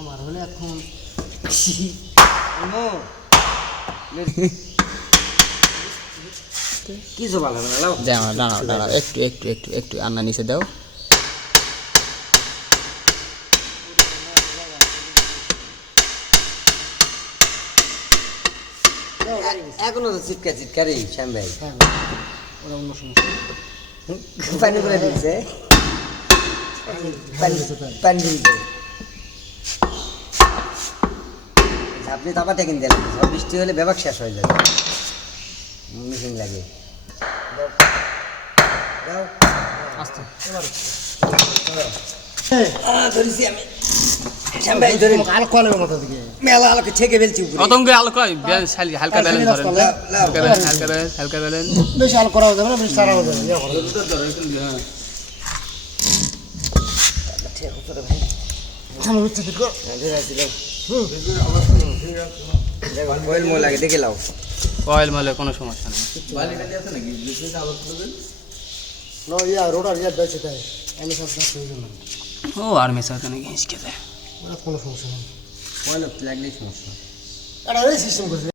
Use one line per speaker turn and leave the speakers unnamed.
আমার হলে এখন
কিছু ভালো হবে না? লাও।
দাঁড়াও দাঁড়াও একটু একটু একটু একটু আন্না নিচে দাও।
এখনও তো চিৎকার চিৎকারই শ্যাম ভাই।
হ্যাঁ ওরা অন্য সমস্যা।
পানি করে দিচ্ছে পানি পানি দিচ্ছে আপনি তো আবার টেকিন সব বৃষ্টি হলে ব্যাপার শেষ হয়ে যাবে। মিশিং লাগে। দাও।
দিকে
মেলা
ব্যালেন্স ধরেন
লাও, অয়েল
হালকা কোনো সমস্যা নেই। হালকা ব্যালেন্স
আছে নাকি? করা যাবে করবেন না ইয়া।
দেখো, মোল লাগে দেখে
মালে
ইয়া রোডার ইয়া বেঁচে তাই আমি সব কাজ করে দিলাম
ও আর মেসা কেন হিসকে দেয়।
ওরা কোনো সমস্যা নেই।
অয়েল লাগলেই সমস্যা।
এটা এই সিস্টেম করছে